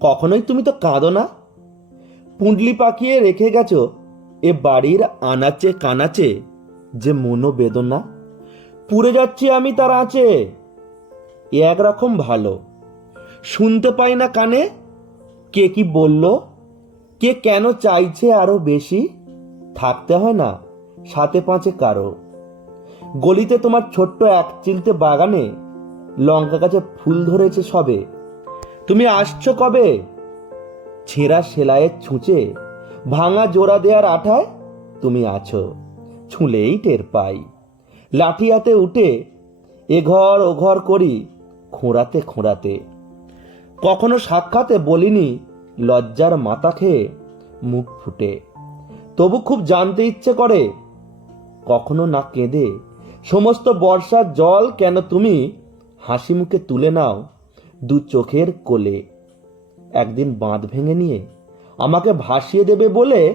কখনোই তুমি তো কাঁদো না? পুঁডলি পাকিয়ে রেখে গেছো, এ বাড়ির আনাচে কানাচে যে মনোবেদনা। পুড়ে যাচ্ছি আমি তার আঁচে, এ একরকম ভালো। শুনতে পাই না কানে, কে কি বলল? কে কেন চাইছে আরও বেশি? থাকতে হয় না, সাথে পাঁচে কারও। গলিতে তোমার ছোট্ট এক চিলতে বাগানে লঙ্কা গাছে ফুল ধরেছে সবে। তুমি আসছো কবে? ছেঁড়া সেলাইয়ের ছুঁচে, ভাঙা জোড়া দেওয়ার আঠায় তুমি আছো, ছুঁলেই টের পাই। লাঠি হাতে উঠে, এ ঘর ও ঘর করি, খোঁড়াতে খোঁড়াতে। কখনো সাক্ষাতে বলিনি, লজ্জার মাথা খেয়ে মুখ ফুটে। তবু খুব জানতে ইচ্ছে করে, কখনো না কেঁদে, সমস্ত বর্ষার জল কেন তুমি হাসি মুখে তুলে নাও? দু চোখের কোলে। একদিন বাঁধ ভেঙে নিয়ে আমাকে ভাসিয়ে দেবে বলে